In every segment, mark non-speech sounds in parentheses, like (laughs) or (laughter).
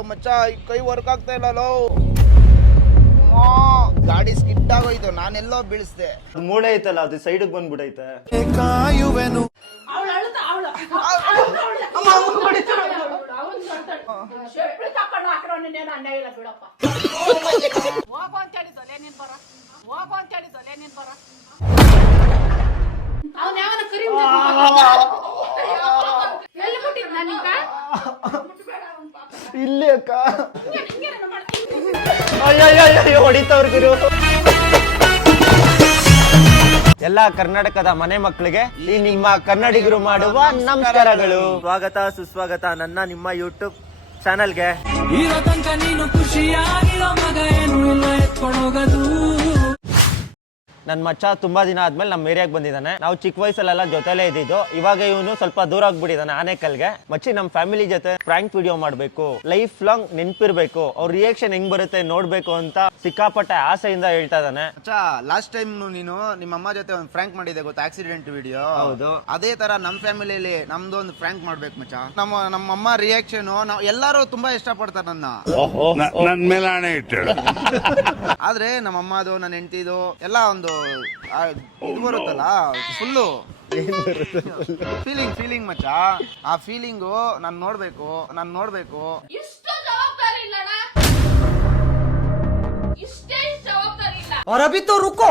ಅಯ್ಯೋ ಮಚ್ಚ ಈ ಕೈ ವರ್ಕ್ ಆಗ್ತಾ ಇಲ್ಲ ಲೋ. ಮ ಗಾಡಿ ಸ್ಕಿಟ್ ಆಗೋಯ್ತು ನಾನೆಲ್ಲೋ ಬೀಳಿಸ್ದೆ. ಮೂಳೆ ಐತಲ್ಲ ಅದು ಸೈಡಿಗೆ ಬಂದ್ಬಿಡೈತೆ. ಅವಳು ಅಳುತ್ತ ಅವಳು. ತಕೊಂಡು ಹಾಕಿರೋ ನಿನ್ನೇನು ಅನ್ಯಾಯ ಇಲ್ಲ ಬಿಡಪ್ಪ. ಹೋಗು ಅಂತ ಹೇಳಿದ್ದಲ್ಲೇ ನೀನ್ ಬರ. ಹೋಗು ಅಂತ ಹೇಳಿದ್ದಲ್ಲೇ ನೀನ್ ಬರ. ಅವ್ನ ಯಾವನ ಕರಿ ಎಲ್ಲಿ ಬಿಟ್ಟಿದ್ ನಾನೀಗ ಇಲ್ಲಿ ಅಕ್ಕ. ಅಯ್ಯಯ್ಯೋ ಹೊಡಿತವ್ರ ಗುರು. ಎಲ್ಲ ಕರ್ನಾಟಕದ ಮನೆ ಮಕ್ಕಳಿಗೆ ಈ ನಿಮ್ಮ ಕನ್ನಡಿಗರು ಮಾಡುವ ನಮಸ್ಕಾರಗಳು. ಸ್ವಾಗತ ಸುಸ್ವಾಗತ ನನ್ನ ನಿಮ್ಮ ಯೂಟ್ಯೂಬ್ ಚಾನಲ್ಗೆ ಇರೋ ತನಕ ನೀನು ಖುಷಿಯಾಗಿರೋ ಮಗ ಏನು ಇಲ್ಲ ಎತ್ಕೊಂಡೋಗದು ನನ್ನ ಮಚ್ಚ ತುಂಬಾ ದಿನ ಆದ್ಮೇಲೆ ನಮ್ಮ ಏರಿಯಾಗೆ ಬಂದಿದ್ದಾನೆ ನಾವು ಚಿಕ್ಕ ವಯಸ್ಸಲ್ಲೆಲ್ಲ ಜೊತೆಲೇ ಇದ್ದಿದ್ದು. ಇವಾಗ ಇವನು ಸ್ವಲ್ಪ ದೂರ ಆಗ್ಬಿಟ್ಟಿದ್ದಾನೆ ಆನೆಕಲ್ಗೆ. ಮಚ್ಚಿ ನಮ್ಮ ಫ್ಯಾಮಿಲಿ ಜೊತೆ ಫ್ರಾಂಕ್ ವಿಡಿಯೋ ಮಾಡಬೇಕು. ಲೈಫ್ ಲಾಂಗ್ ನೆನ್ಪಿರ್ಬೇಕು. ಅವ್ರ ರಿಯಾಕ್ಷನ್ ಹೆಂಗ್ ಬರುತ್ತೆ ನೋಡ್ಬೇಕು ಅಂತ ಸಿಕ್ಕಾಪಟ್ಟೆ ಆಸೆಯಿಂದ ಹೇಳ್ತಾ ಇದ್ದಾನೆ ಮಚ್ಚ ಲಾಸ್ಟ್ ಟೈಮ್ ನೀನು ನಿಮ್ಮ ಅಮ್ಮ ಜೊತೆ ಒಂದು ಫ್ರ್ಯಾಂಕ್ ಮಾಡಿದೆ ಗೊತ್ತಾ? ಆಕ್ಸಿಡೆಂಟ್ ವಿಡಿಯೋ ಹೌದು. ಅದೇ ತರ ನಮ್ಮ ಫ್ಯಾಮಿಲಿಯಲ್ಲಿ ನಮ್ದು ಒಂದು ಫ್ರ್ಯಾಂಕ್ ಮಾಡ್ಬೇಕು ಮಚ್ಚ. ನಮ್ಮ ನಮ್ಮ ಅಮ್ಮ ರಿಯಾಕ್ಷನ್ ನಾವು ಎಲ್ಲರೂ ತುಂಬಾ ಇಷ್ಟಪಡ್ತಾರೆ ನನ್ನ. ನನ್ನ ನನ್ ಮೇಲೆ ಆದ್ರೆ ನಮ್ಮ ಅಮ್ಮದು ನನ್ನ ಹೆಂಡತಿದು ಎಲ್ಲ ಒಂದು ಆ, ಇದು ಬರುತ್ತಲ್ಲ ಫುಲ್ಲು ಫೀಲಿಂಗ್ ಫೀಲಿಂಗ್ ಮಚ್ಚ ಆ ಫೀಲಿಂಗು ನಾನು ನೋಡ್ಬೇಕು ನಾನು ನೋಡ್ಬೇಕು ಇಷ್ಟು ಜವಾಬ್ದಾರಿ ಇಲ್ಲಣ್ಣ ಇಷ್ಟೇ ಜವಾಬ್ದಾರಿ ಇಲ್ಲ और अभी तो रुको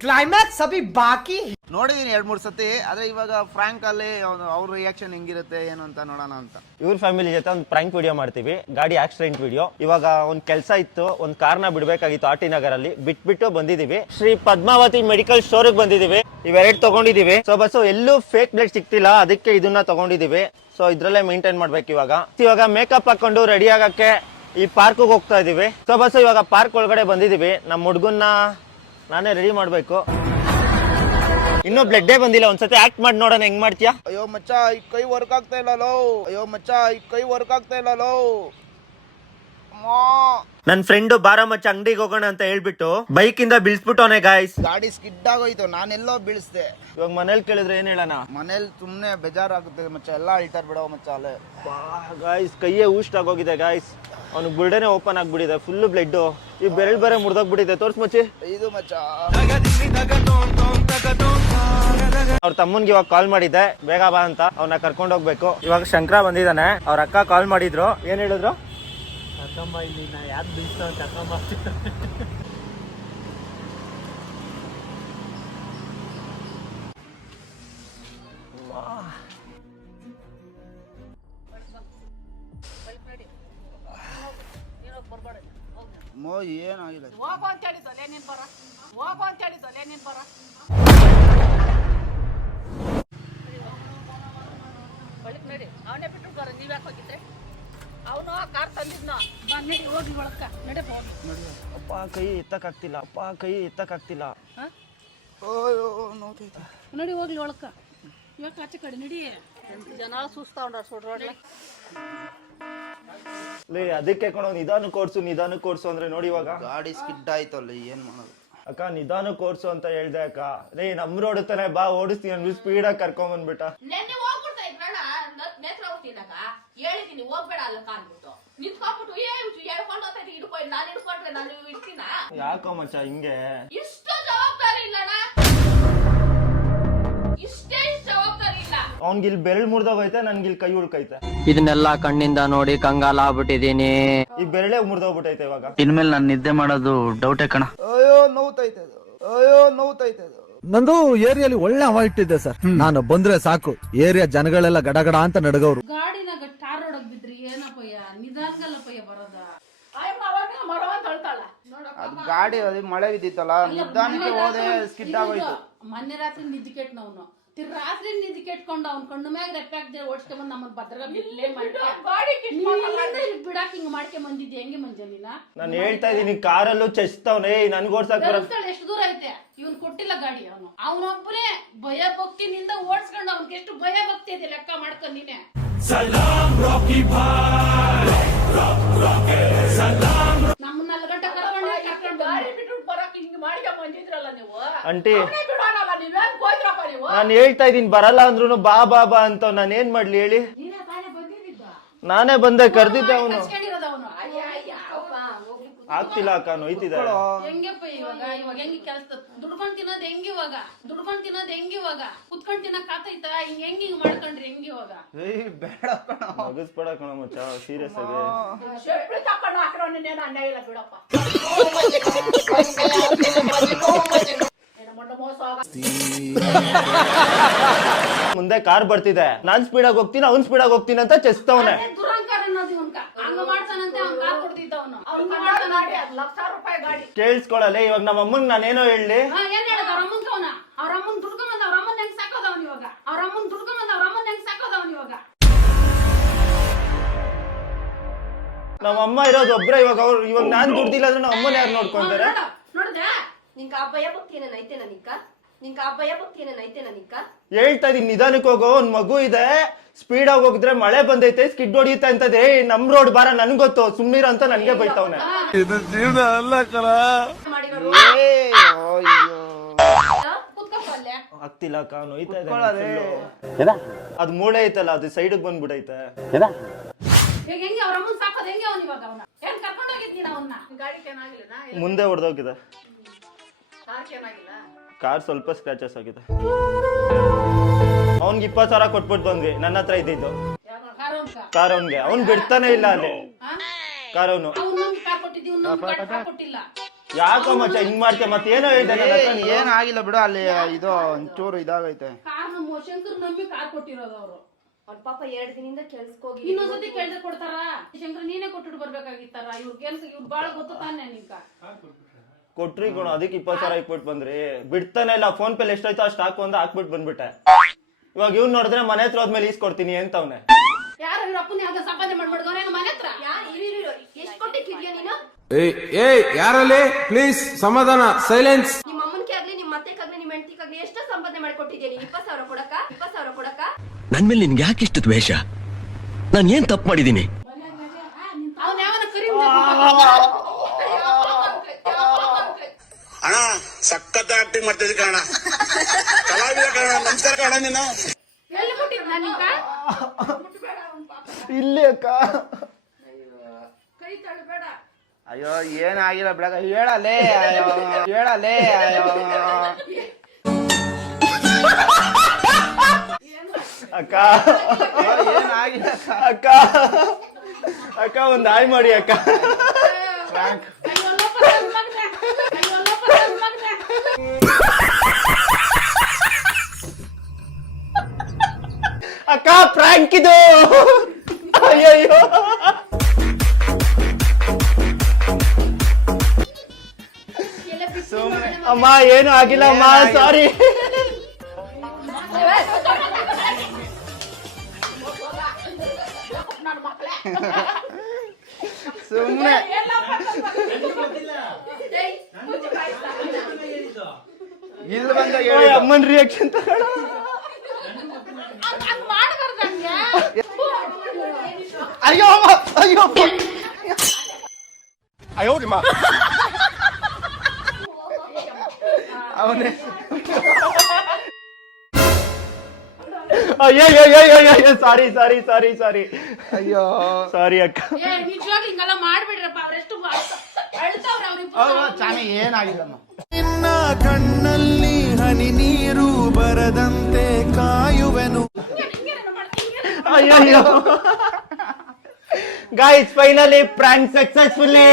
क्लाइमैक्स अभी बाकी है ನೋಡಿದೀನಿ ಎರಡು ಮೂರು ಸತಿ, ಆದ್ರೆ ಇವಾಗ ಫ್ರಾಂಕ್ ಅಲ್ಲಿ ಅವ್ರ ರಿಯಾಕ್ಷನ್ ಹೆಂಗಿರುತ್ತೆ, ಏನು ಅಂತ ನೋಡೋಣ ಅಂತ. ಇವ್ರ ಫ್ಯಾಮಿಲಿ ಜೊತೆ ಒಂದು ಪ್ರ್ಯಾಂಕ್ ವಿಡಿಯೋ ಮಾಡ್ತೀವಿ, ಗಾಡಿ ಆಕ್ಸಿಡೆಂಟ್ ವಿಡಿಯೋ ಇವಾಗ ಒಂದು ಕೆಲಸ ಇತ್ತು, ಒಂದು ಕಾರ್ನ ಬಿಡ್ಬೇಕಾಗಿತ್ತು ಆರ್ ಟಿ ನಗರಲ್ಲಿ, ಬಿಟ್ಬಿಟ್ಟು ಬಂದಿದೀವಿ. ಶ್ರೀ ಪದ್ಮಾವತಿ ಮೆಡಿಕಲ್ ಸ್ಟೋರ್ ಬಂದಿದೀವಿ. ಇವೆರಡು ತಗೊಂಡಿದೀವಿ. ಸೊ ಬಸ್ ಎಲ್ಲೂ ಫೇಕ್ ಬ್ಲಡ್ ಸಿಕ್ತಿಲ್ಲ ಅದಕ್ಕೆ ಇದನ್ನ ತಗೊಂಡಿದೀವಿ. ಸೊ ಇದ್ರಲ್ಲೇ ಮೇಂಟೈನ್ ಮಾಡ್ಬೇಕು ಇವಾಗ. ಇವಾಗ ಮೇಕಪ್ ಹಾಕೊಂಡು ರೆಡಿ ಆಗಕ್ಕೆ ಈ ಪಾರ್ಕ್ ಹೋಗ್ತಾ ಇದೀವಿ. ಸೊ ಬಸ್ ಇವಾಗ ಪಾರ್ಕ್ ಒಳಗಡೆ ಬಂದಿದೀವಿ. ನಮ್ಮ ಹುಡುಗನ್ನ ನಾನೇ ರೆಡಿ ಮಾಡ್ಬೇಕು. ಇನ್ನೂ ಬ್ಲಡ್ಡೇ ಬಂದಿಲ್ಲ ಒಂದ್ಸತಿ ಆಕ್ಟ್ ಮಾಡಿ ನೋಡೋಣ ಹೆಂಗ್ ಮಾಡ್ತೀಯಾ? ಅಯ್ಯೋ ಮಚ್ಚ ಈ ಕೈ ವರ್ಕ್ ಆಗ್ತಾ ಇಲ್ಲ ಲೋ. ಅಯ್ಯೋ ಮಚ್ಚ ಈ ಕೈ ವರ್ಕ್ ಆಗ್ತಾ ಇಲ್ಲ ಲೋ. ಅಮ್ಮಾ, ನನ್ ಫ್ರೆಂಡ್ ಬಾರಮಚ್ಚ ಅಂಗಡಿಗೆ ಹೋಗೋಣ ಅಂತ ಹೇಳ್ಬಿಟ್ಟು ಬೈಕ್ ಇಂದ ಅವನೇ ಗಾಯ್ಸ್ ಗಾಡಿ ಸ್ಕಿಡ್ ಆಗೋಯ್ತು ನಾನೆಲ್ಲೋ ಬೀಳಿಸ್ದೆ. ಇವಾಗ ಮನೇಲಿ ಕೇಳಿದ್ರೆ ಏನ್ ಹೇಳೋಣ? ಮನೇಲಿ ಸುಮ್ನೆ ಬೇಜಾರಾಗುತ್ತೆ ಮಚ್ಚ ಎಲ್ಲ ಅಳ್ತಾರ್ ಬಿಡೋ ಮಚ್ಚ ಅಲ್ಲೇ. ಗಾಯ್ಸ್ ಕೈಯೇ ಊಸ್ಟ್ ಆಗೋಗಿದೆ ಗಾಯ್ಸ್ ಅವ್ನಿಗೆ ಬುಲ್ಡೇನೆ ಓಪನ್ ಆಗ್ಬಿಟ್ಟಿದೆ ಫುಲ್ ಬ್ಲಡ್ ಈ ಬೆರಳು ಬೇರೆ ಮುರಿದೋಗ್ಬಿಟ್ಟಿದೆ ತೋರ್ಸ್ ಮಚ್ಚಿ. ಇದು ಮಚ್ಚ. ಅವ್ರ ತಮ್ಮನ್ಗೆ ಇವಾಗ ಕಾಲ್ ಮಾಡಿದ್ದೆ ಬೇಗ ಬಾ ಅಂತ. ಅವ್ನ ಕರ್ಕೊಂಡು ಹೋಗ್ಬೇಕು. ಇವಾಗ ಶಂಕರ ಬಂದಿದ್ದಾನೆ. ಅವ್ರ ಅಕ್ಕ ಕಾಲ್ ಮಾಡಿದ್ರು. ಏನ್ ಹೇಳಿದ್ರು? ಮೋ ಏನಾಗಿಲ್ಲ ಹೋಗು ಅಂತ ಹೇಳಿದ್ದಲ್ಲೇ ನೀನ್ ಬರ. ಹೋಗು ಅಂತ ಹೇಳಿದ್ದಲ್ಲೇ ನೀನ್ ಬರ. ನಡಿ ಅವನೇ ಬಿಟ್ಟು ಬರ ನೀವ್ ಯಾಕೆ ಹೋಗಿದ್ರೆ? ಅವನು ಕಾರ್ ತಂದಿದ್ನ. ಬಾ ನಡಿ ಹೋಗಿ ಒಳಕ್ಕ. ನಡೆ ಹೋಗಿ ಅಪ್ಪ ಕೈ ಎತ್ತಕ್ಕಾಗ್ತಿಲ್ಲ. ಅಪ್ಪ ಕೈ ಎತ್ತಕ್ಕಾಗ್ತಿಲ್ಲ. ನೋತೈತೆ ನಡಿ ಹೋಗ್ಲಿ ಒಳಕ್ಕ. ಇವಾಗ ಆಚೆ ಕಡೆ ನಡಿ. ಜನ ಸುಸ್ತಾವ್ರ ಸುಡ್ರೋಡ್ಲೆ ಲೇ ಅದಕ್ಕೆ ಕಣೋ ನಿಧಾನ ಕೋರ್ಸು ನಿಧಾನ ಕೋರ್ಸು ಅಂದ್ರೆ ನೋಡಿ ಇವಾಗ. ಗಾಡಿ ಸ್ಕಿಡ್ ಆಯ್ತು ಅಲ್ಲಿ ಏನ್ ಮಾಡೋದು? ಅಕ್ಕ ನಿಧಾನ ಕೋರ್ಸು ಅಂತ ಹೇಳ್ದೆ ಅಕ್ಕ. ರೇ ನಮ್ ರೋಡ್ ತಾನೆ ಬಾ ಓಡಿಸ್ತೀನಿ ಅಂದ್ಬಿಟ್ಟು ಸ್ಪೀಡಾಗಿ ಕರ್ಕೊಂಡ್ ಬಂದ್ಬಿಟ್ಟ ನೆನ್ನೆ ಹೋಗ್ಬಿಡ್ತಾ ಇದ್ರಣ್ಣ ನೇತ್ರಾವತಿನಾಗ ಹೇಳಿದೀನಿ ಹೋಗ್ಬೇಡ ಅಲ್ಲಕ್ಕ ಅನ್ಬಿಟ್ಟು ನಿಂತ್ಕೊಂಡ್ಬಿಟ್ಟು ಏ ಹೇಳ್ಕೊಂಡು ಹೋಗ್ತಾ ಇದ್ದೀನಿ ಹಿಡ್ಕೊ ನಾನು ಹಿಡ್ಕೊಂಡ್ರೆ ನಾನು ಇಡ್ತೀನ? ಯಾಕೋ ಮಚ್ಚ ಹಿಂಗೆ? ಇಷ್ಟು ಜವಾಬ್ದಾರಿ ಇಲ್ಲಣ್ಣ ಇಷ್ಟೇ ಜವಾಬ್ದಾರಿ ಇಲ್ಲ. ಅವ್ನ್ಗೆ ಇಲ್ಲಿ ಬೆರಳು ಮುರಿದೋಗೈತೆ ನನ್ಗಿಲ್ ಇಲ್ಲಿ ಕೈ ಉಳ್ಕೈತೆ. ಇದನ್ನೆಲ್ಲ ಕಣ್ಣಿಂದ ನೋಡಿ ಕಂಗಾಲ ಆಗ್ಬಿಟ್ಟಿದೀನಿ ಈ ಬೆರಳೆ ಮುರಿದೋಗ್ಬಿಟ್ಟೈತೆ ಇವಾಗ. ಇನ್ಮೇಲೆ ನಾನು ನಿದ್ದೆ ಮಾಡೋದು ಡೌಟೇ ಕಣ. ಅಯ್ಯೋ ನೋವ್ತೈತೆ ಅದು. ಅಯ್ಯೋ ನೋವ್ತೈತೆ ಅದು. ನಂದು ಏರಿಯಲ್ಲಿ ಒಳ್ಳೆ ಅವಾಯ್ಟ್ ಇದೆ ಸರ್. ನಾನು ಬಂದ್ರೆ ಸಾಕು. ಏರಿಯಾ ಜನಗಳೆಲ್ಲ ಗಡಗಡ ಅಂತ ನಡಗವ್ರು. ಟಾರ್ ಬಿದ್ರಿ ಏನಪ್ಪಯ್ಯ? ನಿಧಾನಗಲ್ಲಪ್ಪಯ್ಯ ಬರೋದ? ಅದು ಗಾಡಿ ಅದು ಮಳೆ ಬಿದ್ದಿತ್ತಲ್ಲ ನಿಧಾನಕ್ಕೆ ಹೋದೆ ಸ್ಕಿಡ್ ಆಗೋಯ್ತು. ಮೊನ್ನೆ ರಾತ್ರಿ ನಿದ್ದೆ ಕೆಟ್ಟ ನಾವು ರಾತ್ರಿ ನಿಧಿ ಕೆಟ್ಕೊಂಡು ಅವ್ನ ಕಣ್ಣು ಮ್ಯಾಗ ರೆಪ್ಪಾಗ್ದೆ ಓಡಿಸ್ಕೊಂಡ್ ನಮ್ಮನ್ನ ಭದ್ರಗ ಬಿಡ್ಲೇ ಮಾಡಿ ಬಿಡಾಕ್ ಹಿಂಗ್ ಮಾಡ್ಕೊಂಡ್ ಬಂದಿದ್ದೆ? ಹೆಂಗೆ ಮಂಜ ನೀನ? ಹೇಳ್ತಾ ಇದೀನಿ ಕಾರಲ್ಲೂ ಚಸ್ತವ್ನೆ ನನ್ಗೆ ಓಡ್ಸಕ್ ಎಷ್ಟು ದೂರ ಐತೆ? ಇವ್ನು ಕೊಟ್ಟಿಲ್ಲ ಗಾಡಿ ಅವನು. ಅವನೊಬ್ಬನೇ ಭಯ ಭಕ್ತಿನಿಂದ ಓಡಿಸ್ಕೊಂಡು ಅವ್ನಿಗೆ ಎಷ್ಟು ಭಯ ಭಕ್ತಿ ಇದೆ ಲೆಕ್ಕ ಮಾಡ್ಕೊಂಡ್ ನೀನೆ. ನಮ್ಮ ನಾಲ್ಕು ಗಂಟೆ ಕರವಣ್ಣ ಕರ್ಕೊಂಡು ಗಾಡಿ ಬಿಟ್ಟು ಬರಕ್ ಹಿಂಗ್ ಮಾಡ್ಕೊಂಡ್ ಬಂದಿದ್ರಲ್ಲ ನೀವು ಅಂಟಿ ನಾನು ಹೇಳ್ತಾ ಇದೀನಿ ಬರಲ್ಲ ಅಂದ್ರೂ ಬಾ ಬಾ ಬಾ ಅಂತ ನಾನು ಏನ್ ಮಾಡ್ಲಿ ಹೇಳಿ? ನಾನೇ ಬಂದೆ ಕರ್ದಿದ್ದೆ ಅವನು. ಆಗ್ತಿಲ್ಲ ಅಕ್ಕ ನೋಯ್ತಿದ್ದಾರೆ ಹೆಂಗಪ್ಪ ಇವಾಗ? ಇವಾಗ ಹೆಂಗೆ ಕೆಲಸ? ದುಡ್ಕೊಂಡ್ ತಿನ್ನೋದ್ ಹೆಂಗ್ ಇವಾಗ? ದುಡ್ಕೊಂಡ್ ತಿನ್ನೋದ್ ಹೆಂಗ್ ಇವಾಗ? ಕುತ್ಕೊಂಡ್ ತಿನ್ನಕ್ ಆತೈತ ಹಿಂಗ್ ಹೆಂಗ್ ಹಿಂಗ್ ಮಾಡ್ಕೊಂಡ್ರಿ ಹೆಂಗ್ ಇವಾಗ? ಏಯ್ ಬೇಡ ಕಣ. ನಗಸ್ಬೇಡ ಕಣ ಮಚ್ಚ ಸೀರಿಯಸ್ ಆಗಿ. ಚಪ್ಪಲಿ ತಕೊಂಡು ಹಾಕಿರೋ ನಿನ್ನೇನು ಅನ್ಯಾಯ ಇಲ್ಲ ಬಿಡಪ್ಪ. (laughs) ಏನೋ ಮೊನ್ನೆ ಮೋಸ ಆಗ (laughs) (laughs) ಮುಂದೆ ಕಾರ್ ಬರ್ತಿದೆ. ನಾನ್ ಸ್ಪೀಡ್ ಆಗಿ ಹೋಗ್ತೀನಿ ಅವ್ನ್ ಸ್ಪೀಡ್ ಆಗಿ ಹೋಗ್ತೀನಿ ಅಂತ ಚೆಸ್ತವನೆ ಅದೇ ದುರಂಕಾರ ಅನ್ನೋದು ಇವ್ನ್ಕ. ಹಂಗ ಮಾಡ್ತಾನಂತೆ ಅವ್ನ್ ಕಾರ್ ಕೊಡ್ತಿದ್ದವನು. ಅವ್ನ್ ಮಾಡ್ತಾನಂತೆ ಲಕ್ಷ ರೂಪಾಯಿ ಗಾಡಿ. ಕೇಳಿಸ್ಕೊಳಲ್ಲ ಇವಾಗ ನಮ್ಮ ಅಮ್ಮಂಗ್ ನಾನೇನೋ ಹೇಳಿ. ಹಾ ಏನ್ ಹೇಳದ? ಅವ್ರ ಅಮ್ಮನ್ ಅವನ? ಅವ್ರ ಅಮ್ಮನ್ ದುಡ್ಕೊಂಬಂದ ಅವ್ರ ಅಮ್ಮನ್ ಹೆಂಗ್ ಸಾಕೋದವನ್ ಇವಾಗ? ಅವ್ರ ಅಮ್ಮನ್ ದುಡ್ಕೊಂಬಂದ ಅವ್ರ ಅಮ್ಮನ್ ಹೆಂಗ್ ಸಾಕೋದವನ್ ಇವಾಗ? ನಮ್ಮ ಅಮ್ಮ ಇರೋದು ಒಬ್ರೆ ಇವಾಗ ಅವ್ರು ಇವಾಗ ನಾನ್ ದುಡ್ಡಿಲ್ಲ ಅಂದ್ರೆ ನಮ್ಮ ಅಮ್ಮನ ಯಾರು ನೋಡ್ಕೊಂತಾರೆ? ನೋಡ್ದೆ? ನಿಂಗೆ ಆ ಭಯ ಭಕ್ತಿ ಏನೇನೈತೆ ನಿಂಗೆ ಆ ಭಯ ಭಕ್ತಿ ಏನೇನು ಐತೆ ನನಕ್ಕ ಹೇಳ್ತಾ ಇದೀನಿ ನಿಧಾನಕ್ಕೆ ಹೋಗೋ ಒಂದ್ ಮಗು ಇದೆ. ಸ್ಪೀಡ್ ಆಗಿ ಹೋಗಿದ್ರೆ ಮಳೆ ಬಂದೈತೆ ಸ್ಕಿಡ್ ಹೊಡಿಯುತ್ತೆ ಅಂತದೇ ಏ, ನಮ್ ರೋಡ್ ಬಾರ ನನ್ ಗೊತ್ತು ಸುಮ್ನಿರ ಅಂತ ನನ್ಗೆ ಬೈತವನೆ. ಇದು ಜೀವನ ಅಲ್ಲ ಕರ ಅಯ್ಯೋ. ಕುತ್ಕಪ್ಪ ಅಲ್ಲೇ. ಆಗ್ತಿಲ್ಲ ಅಕ್ಕ ನೋಯ್ತಾ ಇದೆ ಕೂತ್ಕೊಳ್ಳೋದೇ. full. ಅದ್ ಮೂಳೆ ಐತಲ್ಲ ಅದು ಸೈಡ್ ಬಂದ್ಬಿಡೈತೆ. ಈಗ ಹೆಂಗೆ ಅವ್ರ ಅಮ್ಮನ್ ಸಾಕೋದ್ ಹೆಂಗೆ ಅವ್ನ ಇವಾಗ ಅವನ? ಏನ್ ಕರ್ಕೊಂಡು ಹೋಗಿದ್ದೀನಿ ಅವನ್ನ ಗಾಡಿ ಏನಾಗಿಲ್ಲ ಮುಂದೆ ಹೊಡೆದೋಗಿದೆ. ಕಾರ್ ಸ್ವಲ್ಪ ಸ್ಕ್ರಾಚಸ್ ಆಗಿದೆ. ಅವ್ನ್ಗೆ ಇಪ್ಪತ್ ಸಾವಿರ ಕೊಟ್ಬಿಟ್ಟು ಬಂದ್ವಿ. ನನ್ನ ಹತ್ರ ಇದ್ದಿದ್ದು. ಕಾರ್ ಅವ್ನ್ಗೆ. ಅವ್ನ್ ಬಿಡ್ತಾನೆ ಇಲ್ಲ ಅಲ್ಲಿ. ಕಾರ್ ಅವನು. ಅವ್ನು ಕಾರ್ ಕೊಟ್ಟಿದ್ದೀವಿ ನಮ್ಗೆ ಕಾರ್ ಕೊಟ್ಟಿಲ್ಲ ಯಾಕೋ ಮಚ್ಚ ಹಿಂಗ್ ಮಾಡ್ತೆ ಮತ್ತೆ ಏನೋ ಹೇಳ್ತಾನೆ ನನ್ನ ಹತ್ರ ನೀನು? ಏನ್ ಆಗಿಲ್ಲ ಬಿಡು ಅಲ್ಲಿ ಇದು ಒಂಚೂರು ಇದಾಗೈತೆ. ಅವರು ಪಾಪ ಎರಡ್ ದಿನದಿಂದ ಇನ್ನೊಂದ್ಸತಿ ಕೇಳಿದ್ರೆ ಕೊಡ್ತಾರ? ಶಂಕರ್ ನೀನೇ ಕೊಟ್ಟು ಬರ್ಬೇಕಾಗಿತ್ತಾರ ಇವ್ರ ಕೆಲ್ಸ ಇವ್ರ ಬಾಳ ಗೊತ್ತು ತಾನೆ ನಿಂಕ ಕೊಟ್ರಿ ಕಣ ಅದಕ್ಕೆ ಇಪ್ಪತ್ ಸಾವಿರ ಇಟ್ಬಿಟ್ಟು ಬಂದ್ರಿ. ಬಿಡ್ತಾನೆ ಇಲ್ಲ ಫೋನ್ ಪೇಲಿ ಎಷ್ಟಾಯ್ತು ಅಷ್ಟು ಹಾಕು ಅಂತ ಹಾಕ್ಬಿಟ್ಟು ಬಂದ್ಬಿಟ್ಟೆ. ಇವಾಗ ಇವ್ನ್ ನೋಡಿದ್ರೆ ಮನೆ ಹತ್ರ ಹೋದ್ಮೇಲೆ ಈಸ್ಕೊಡ್ತೀನಿ ಅಂತವ್ನೆ ಯಾರು ಇವ್ರ ಅಪ್ಪನ ಯಾವ್ದೋ ಸಂಪಾದನೆ ಮಾಡ್ಬಿಡ್ದವನೇನು ಮನೆ ಹತ್ರ? ಯಾ ಇರು ಎಷ್ಟು ಕೊಟ್ಟಿದ್ಯಾ ನೀನು? ಏಯ್ ಏಯ್ ಯಾರಲ್ಲಿ? ಪ್ಲೀಸ್ ಸಮಾಧಾನ ಸೈಲೆನ್ಸ್ ನಿಮ್ಮ ಅಮ್ಮನಿಗೆ ಆಗ್ಲಿ ನಿಮ್ಮ ಅತ್ತೆಗಾಗ್ಲಿ ನಿಮ್ಮ ಹೆಂಡತಿಗಾಗ್ಲಿ ಎಷ್ಟು ಸಂಪಾದನೆ ಮಾಡಿ ಕೊಟ್ಟಿದ್ಯಾ ನೀನು? ಇಪ್ಪತ್ತು ಸಾವಿರ ಕೊಡಕ ಇಪ್ಪತ್ತು ಸಾವಿರ ಕೊಡಕ ನನ್ ಮೇಲೆ ನಿನ್ಗೆ ಯಾಕೆ ಇಷ್ಟು ದ್ವೇಷ? ನಾನು ಏನ್ ತಪ್ಪು ಮಾಡಿದ್ದೀನಿ? ಅವನ ಯಾವನ ಕರಿ ಅಣ್ಣ ಸಖತ್ ಆಕ್ಟಿಂಗ್ ಮಾಡ್ತಿದ್ದೆ ಕಣ ಕಲಾವಿದ ಕಣ ನಮಸ್ಕಾರ ಕಣ ನೀನು. ಇಲ್ಲಿ ಅಕ್ಕ. ಕೈ ತಳ್ಬೇಡ. ಅಯ್ಯೋ ಏನಾಗಿಲ್ಲ ಬಿಡಕ ಹೇಳಲೇ ಅಯ್ಯೋ ಹೇಳಲೇ ಅಯ್ಯೋ. ಅಕ್ಕ. ಏನಾಗಿಲ್ಲ ಅಕ್ಕ. ಅಕ್ಕ ಒಂದು ಹಾಯ್ ಮಾಡಿ ಅಕ್ಕ. ಅಯ್ಯೋ ಅಕ್ಕ ಪ್ರಾಂಕ್ ಇದು. ಅಯ್ಯಯ್ಯೋ. ಅಮ್ಮ ಏನು ಆಗಿಲ್ಲ ಅಮ್ಮ ಸಾರಿ ಸುಮ್ಮನೆ. ಇಲ್ಲಿ ಬಂದಾಗ ಹೇಳಿ ಅಮ್ಮನ್ ರಿಯಾಕ್ಷನ್ ತಗೊಳ ಹಂಗ್ ಮಾಡ್ಬಾರ್ದು ಹಂಗೆ ಅಯ್ಯೋ ಅಮ್ಮ, ಅಯ್ಯೋ ಅವನೇ ಅಯ್ಯಯ್ಯಯ್ಯಯ್ಯಯ್ಯೋ ಸಾರಿ ಸಾರಿ ಸಾರಿ ಸಾರಿ ಅಯ್ಯೋ ಸಾರಿ ಅಕ್ಕ ಏ ನಿಜವಾಗ್ಲೂ ಹಿಂಗೆಲ್ಲ ಮಾಡ್ಬಿಡ್ರಪ್ಪ ಅವರೆಷ್ಟು ಅಳ್ತಾವ್ರ ಅಯ್ಯೋ, ಅವ್ರಿಬ್ರು ಚಾಮಿ ಏನಾಗಿಲ್ಲಮ್ಮ. ನಿನ್ನ ಕಣ್ಣಲ್ಲಿ ಹನಿ ನೀರು ಬರದಂತೆ ಕಾಯುವೆನು. ಅಯ್ಯಯ್ಯೋ ಗಾಯ್ಸ್ ಫೈನಲಿ ಪ್ರ್ಯಾಂಕ್ ಸಕ್ಸಸ್ಫುಲ್ಲಿ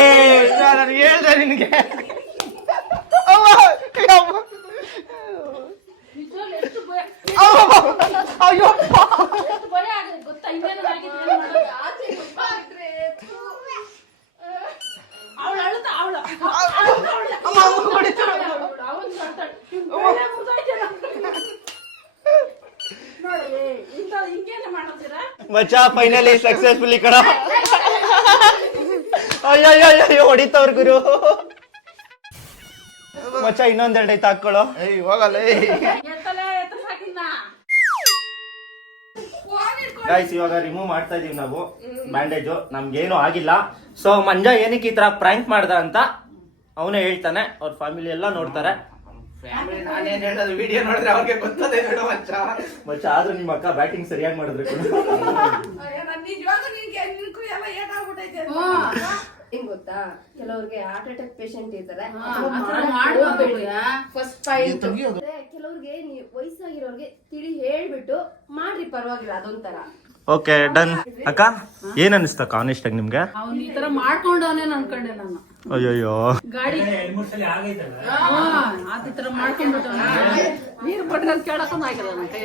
ನಾನು ಹೇಳ್ದೆ ನಿನ್ಗೆ. ಅವ್ವ, ಅಯ್ಯವ್ವ. ನಿಜವಾಗ್ಲೂ ಎಷ್ಟು ಭಯ ಅವ್ವ, ಅಯ್ಯೋ. ಎಷ್ಟು ಭಯ ಆಗಿದೆ ಗೊತ್ತಾ ಇನ್ನೇನು ಆಗಿದ್ರೆ ಏನ್ ಮಾಡೋದು? ಅವ್ಳು ಅಳುತ್ತಾ ಅವಳು ನೋಡಿ ಇಂಥ ಹಿಂಗೇನೆ ಮಾಡೋದಿರಾ? ಮಚ್ಚ ಫೈನಲಿ ಸಕ್ಸಸ್ಫುಲಿ ಕಣ. ಅಯ್ಯಯ್ಯಯ್ಯೋ ಹೊಡಿತವ್ರ ಗುರು. ಮಚ್ಚ ಇನ್ನೊಂದೆರಡು ಐತೆ ಹಾಕೊಳ್ಳೋ ಏಯ್ ಹೋಗಲ್ಲ ಗೈಸ್ ಇವಾಗ ರಿಮೂವ್ ಮಾಡ್ತಾ ಇದೀವಿ ನಾವು. ಬ್ಯಾಂಡೇಜು ನಮ್ಗೇನು ಆಗಿಲ್ಲ. ಸೊ ಮಂಜ ಏನಕ್ಕೆ ಈ ತರ ಪ್ರಾಂಕ್ ಮಾಡ್ದ ಅಂತ ಅವನೇ ಹೇಳ್ತಾನೆ. ಅವ್ರ ಫ್ಯಾಮಿಲಿ ಎಲ್ಲ ನೋಡ್ತಾರೆ. ವಿಡಿಯೋ ನೋಡಿದ್ರೆ ಅವ್ರಿಗೆ ಗೊತ್ತದೆ ನೋಡು ಮಚ್ಚ. ಮಚ್ಚ ಆದ್ರೂ ನಿಮ್ಮ ಅಕ್ಕ ಬ್ಯಾಟಿಂಗ್ ಸರಿಯಾಗಿ ಮಾಡಿದ್ರು ಕಣೋ. ಹೆಂಗ್ ಗೊತ್ತಾ? ಕೆಲವ್ರಿಗೆ ಹಾರ್ಟ್ ಅಟ್ಯಾಕ್ ಪೇಷಂಟ್ ಇರ್ತಾರೆ. ಫಸ್ಟ್ ಪಾಯಿಂಟ್ ಕೆಲವ್ರಿಗೆ ವಯಸ್ಸಾಗಿರೋರ್ಗೆ ತಿಳಿ ಹೇಳ್ಬಿಟ್ಟು ಮಾಡ್ರಿ ಪರವಾಗಿಲ್ಲ ಅದೊಂಥರ. ಓಕೆ ಡನ್ ಅಕ್ಕ ಏನ್ ಅನಿಸ್ತ ಆನೆಸ್ಟ್ ಆಗಿ ನಿಮ್ಗೆ? ಅವ್ನು ಈ ತರ ಮಾಡ್ಕೊಂಡವನೇ ಅನ್ಕೊಂಡೆ ನಾನು. ಅಯ್ಯಯ್ಯೋ. ಗಾಡಿ ಆತ ತರ ಮಾಡ್ಕೊಂಡ್ಬಿಟ್ಟು ನೀರ್ ಕೊಟ್ರೆ ಅಂತ ಕೇಳಕ್ಕೂ ಆಗಿಲ್ಲ ನನ್ನ ಕೈ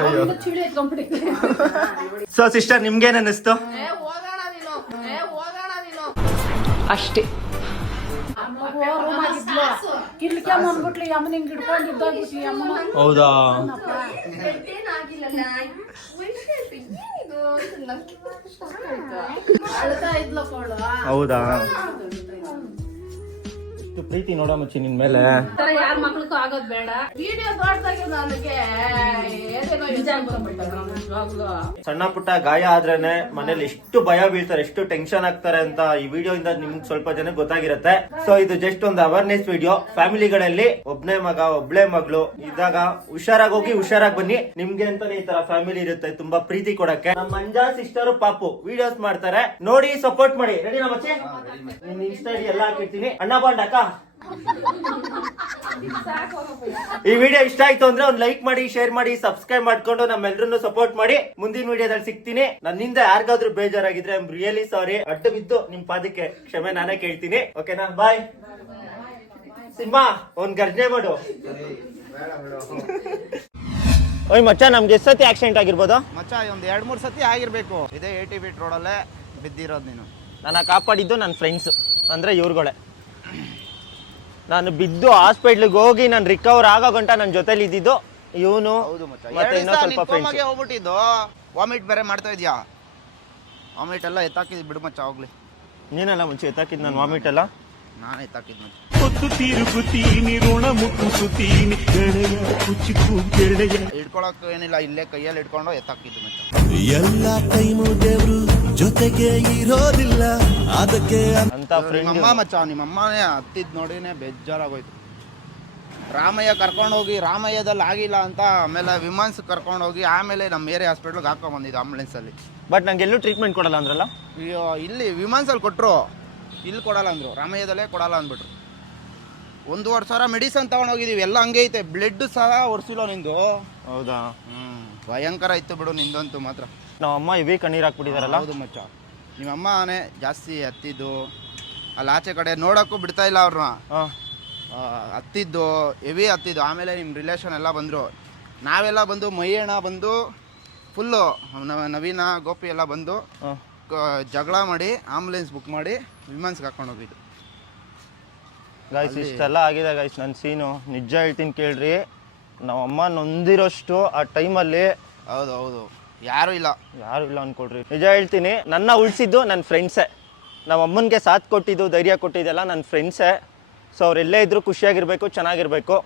ಅವಾಗಿಂದ ಚಿಳಿ ಎತ್ಕೊಂಡ್ಬಿಟ್ಟಿದ್ದೆ ಸೊ ಸಿಸ್ಟರ್ ನಿಮ್ಗೇನ್ ಅನಿಸ್ತು? ಅಮ್ಮನ ಇರ್ಲಿಕ್ಕೆ ಅಮ್ಮ ಇದ್ದಾಗ್ಬಿಟ್ಲಿ ಅಮ್ಮನ ಹೌದಾ? ಏನಾಗಿಲ್ಲಲ್ಲ ಏನಿದು ಹೌದಾ? ಹೌದಾ? ಇಷ್ಟು ಪ್ರೀತಿ ನೋಡೋ ಮಚ್ಚಿ ನಿನ್ ಮೇಲೆ. ತರ ಯಾರ ಮಕ್ಳಿಗೂ ಆಗೋದ್ ಬೇಡ. ವಿಡಿಯೋ ದೊಡ್ಡದಾಗಿ ನನಗೆ ಏನೇನೋ ನಿಜ ಅನ್ಕೊಂಡ್ಬಿಟ್ಟೆ ನಿಜವಾಗ್ಲೂ ಸಣ್ಣ ಪುಟ್ಟ ಗಾಯ ಆದ್ರೇನೆ ಮನೇಲಿ ಎಷ್ಟು ಭಯ ಬೀಳ್ತಾರೆ ಎಷ್ಟು ಟೆನ್ಷನ್ ಆಗ್ತಾರೆ ಅಂತ ಈ ವಿಡಿಯೋ ಇಂದ ನಿಮ್ಗೆ ಸ್ವಲ್ಪ ಜನ ಗೊತ್ತಾಗಿರುತ್ತೆ. ಸೊ ಇದು ಜಸ್ಟ್ ಒಂದು ಅವೇರ್ನೆಸ್ ವಿಡಿಯೋ ಫ್ಯಾಮಿಲಿಗಳಲ್ಲಿ ಒಬ್ನೇ ಮಗ ಒಬ್ಳೆ ಮಗಳು ಇದ್ದಾಗ ಹುಷಾರಾಗಿ ಹೋಗಿ ಹುಷಾರಾಗಿ ಬನ್ನಿ. ನಿಮ್ಗೆ ಅಂತಾನೆ ಈ ತರ ಫ್ಯಾಮಿಲಿ ಇರುತ್ತೆ ತುಂಬಾ ಪ್ರೀತಿ ಕೊಡಕ್ಕೆ. ನಮ್ಮ ಮಂಜಾ ಸಿಸ್ಟರ್ ಪಾಪು ವಿಡಿಯೋಸ್ ಮಾಡ್ತಾರೆ. ನೋಡಿ ಸಪೋರ್ಟ್ ಮಾಡಿ. ರೆಡಿ ನಮ್ಮ ನಿಮ್ ಇನ್ಸ್ಟಾ ಎಲ್ಲ ಹಾಕಿರ್ತೀನಿ. ಅಣ್ಣ ಬಾಂಡ್ ಅಕ್ಕ. ಈ ವಿಡಿಯೋ ಇಷ್ಟ ಆಯ್ತು ಅಂದ್ರೆ ಒಂದ್ ಲೈಕ್ ಮಾಡಿ ಶೇರ್ ಮಾಡಿ ಸಬ್ಸ್ಕ್ರೈಬ್ ಮಾಡ್ಕೊಂಡು ನಮ್ಮೆಲ್ಲರನ್ನು ಸಪೋರ್ಟ್ ಮಾಡಿ. ಮುಂದಿನ ವಿಡಿಯೋದಲ್ಲಿ ಸಿಗ್ತೀನಿ. ನನ್ನಿಂದ ಯಾರಿಗಾದ್ರೂ ಬೇಜಾರಾಗಿದ್ರೆ ಐ ರಿಯಲಿ ಸಾರಿ ಅಡ್ಡ ಬಿದ್ದು ನಿಮ್ ಪಾದಕ್ಕೆ ಕ್ಷಮೆ ನಾನೇ ಕೇಳ್ತೀನಿ. ಓಕೆನಾ ಬಾಯ್ ಸಿಂಹ ಒಂದ್ ಗರ್ಜನೆ ಮಾಡು. ಓಯ್ ಮಚ್ಚ ನಮ್ಗೆ ಎಷ್ಟು ಸತಿ ಆಕ್ಸಿಡೆಂಟ್ ಆಗಿರ್ಬೋದು? ಮಚ್ಚ ಒಂದ್ ಎರಡ್ ಮೂರ್ ಸತಿ ಆಗಿರ್ಬೇಕು. ಇದೇ ಏಟಿ ಬಿಟ್ ರೋಡಲ್ಲೇ ಬಿದ್ದಿರೋದು ನೀನು. ನನ್ನ ಕಾಪಾಡಿದ್ದು ನನ್ನ ಫ್ರೆಂಡ್ಸ್ ಅಂದ್ರೆ ಇವ್ರುಗಳೇ. ನಾನು ಬಿದ್ದು ಹಾಸ್ಪಿಟ್ಲಿಗೆ ಹೋಗಿ ನಾನು ರಿಕವರ್ ಆಗೋ ಗಂಟ ನನ್ನ ಜೊತೆಲಿ ಇದ್ದಿದ್ದು. ಇವನು ಹೌದು ಮಚ್ಚ. ಮತ್ತೆ ಇನ್ನೂ ಸ್ವಲ್ಪ ಫ್ರೆಂಡ್ಸ್ ಹೋಗ್ಬಿಟ್ಟಿದ್ದು. ವಾಮಿಟ್ ಬೇರೆ ಮಾಡ್ತಾ ಇದ್ಯಾ? ವಾಮಿಟ್ ಎಲ್ಲ ಎತ್ತಾಕಿದ್ ಬಿಡು ಮಚ್ಚ ಹೋಗ್ಲಿ. ನೀನಲ್ಲ ಮುಂಚೆ ಎತ್ತಾಕಿದ್ ನಾನು ವಾಮಿಟ್ ಎಲ್ಲ? ನಾನು ಎತ್ತಾಕಿದ್ ಮಚ್ಚ. ಹಿಡ್ಕೊಳಕ್ ಏನಿಲ್ಲ ಇಲ್ಲೇ ಕೈಯಲ್ಲಿ ಹಿಡ್ಕೊಂಡು ಎತ್ತಾಕಿದ್ದು ಮಚ್ಚ. ಎಲ್ಲ ಟೈಮು ದೇವ್ರು ಜೊತೆಗೆ ಇರೋದಿಲ್ಲ. ಅದಕ್ಕೆ ಅಂತ ಫ್ರೆಂಡ್ ನಿಮ್ಮಮ್ಮ ಮಚ್ಚ ನಿಮ್ಮಮ್ಮನೇ ಹತ್ತಿದ್ ನೋಡಿನೇ ಬೇಜಾರಾಗೋಯ್ತು. ರಾಮಯ್ಯ ಕರ್ಕೊಂಡು ಹೋಗಿ ರಾಮಯ್ಯದಲ್ಲಿ ಆಗಿಲ್ಲ ಅಂತ ಆಮೇಲೆ ವಿಮಾನ್ಸ್ ಕರ್ಕೊಂಡು ಹೋಗಿ ಆಮೇಲೆ ನಮ್ಮ ಏರಿಯಾ ಹಾಸ್ಪಿಟ್ಲ್ಗೆ ಹಾಕೊಂಡ್ ಬಂದಿದ್ದು ಆಂಬುಲೆನ್ಸ್ ಅಲ್ಲಿ. ಬಟ್ ನಂಗೆ ಎಲ್ಲೂ ಟ್ರೀಟ್ಮೆಂಟ್ ಕೊಡಲ್ಲ ಅಂದ್ರಲ್ಲ? ಅಯ್ಯೋ ಇಲ್ಲಿ ವಿಮಾನ್ಸಲ್ಲಿ ಕೊಟ್ಟರು ಇಲ್ಲಿ ಕೊಡಲ್ಲ ಅಂದ್ರು. ರಾಮಯ್ಯದಲ್ಲೇ ಕೊಡಲ್ಲ ಅಂದ್ಬಿಟ್ರು. ಒಂದೂವರೆ ಸಾವಿರ ಮೆಡಿಸನ್ ತಗೊಂಡು ಹೋಗಿದೀವಿ ಎಲ್ಲ ಹಂಗೆ ಐತೆ. ಬ್ಲಡ್ ಸಹ ಒರೆಸಿಲ್ಲ ನಿಂದು. ಹೌದಾ? ಹ್ಮ್. ಭಯಂಕರ ಇತ್ತು ಬಿಡು ನಿಂದಂತೂ ಮಾತ್ರ. ನಮ್ಮ ಅಮ್ಮ ಇವೇ ಕಣ್ಣೀರು ಹಾಕ್ಬಿಟ್ಟಿದಾರಲ್ಲ? ಹೌದು ಮಚ್ಚ. ನಿಮ್ಮ ಅಮ್ಮನೇ ಜಾಸ್ತಿ ಹತ್ತಿದ್ದು. ಅಲ್ಲಿ ಆಚೆ ಕಡೆ ನೋಡೋಕ್ಕೂ ಬಿಡ್ತಾ ಇಲ್ಲ ಅವ್ರನ್ನ. ಹಾ. ಹತ್ತಿದ್ದು ಹೆವಿ ಹತ್ತಿದ್ದು. ಆಮೇಲೆ ನಿಮ್ಮ ರಿಲೇಷನ್ ಎಲ್ಲ ಬಂದರು. ನಾವೆಲ್ಲ ಬಂದು ಮೈಯಣ್ಣ ಬಂದು ಫುಲ್ಲು ನವೀನ ಗೋಪಿ ಎಲ್ಲ ಬಂದು ಕ- ಜಗಳ ಮಾಡಿ ಆಂಬುಲೆನ್ಸ್ ಬುಕ್ ಮಾಡಿ ವಿಮಾನ್ಸ್ಗೆ ಹಾಕೊಂಡು ಹೋಗಿದ್ದು ಗೈಸ್ ಇಷ್ಟೆಲ್ಲ ಆಗಿದೆ ಗಾಯ್ಸ್ ನನ್ನ ಸೀನು ನಿಜ ಹೇಳ್ತೀನಿ ಕೇಳ್ರಿ. ನಮ್ಮ ಅಮ್ಮ ನೊಂದಿರೋಷ್ಟು ಆ ಟೈಮಲ್ಲಿ ಹೌದು ಹೌದು. ಯಾರು ಇಲ್ಲ. ಯಾರು ಇಲ್ಲ ಅನ್ಕೊಳ್ರಿ. ನಿಜ ಹೇಳ್ತೀನಿ ನನ್ನ ಉಳಿಸಿದ್ದು ನನ್ನ ಫ್ರೆಂಡ್ಸೇ ನಮ್ಮ ಅಮ್ಮನಿಗೆ ಸಾಥ್ ಕೊಟ್ಟಿದ್ದು ಧೈರ್ಯ ಕೊಟ್ಟಿದ್ದೆಲ್ಲ ನನ್ನ ಫ್ರೆಂಡ್ಸೇ ಸೊ ಅವರೆಲ್ಲೇ ಇದ್ರೂ ಖುಷಿಯಾಗಿರ್ಬೇಕು ಚೆನ್ನಾಗಿರ್ಬೇಕು.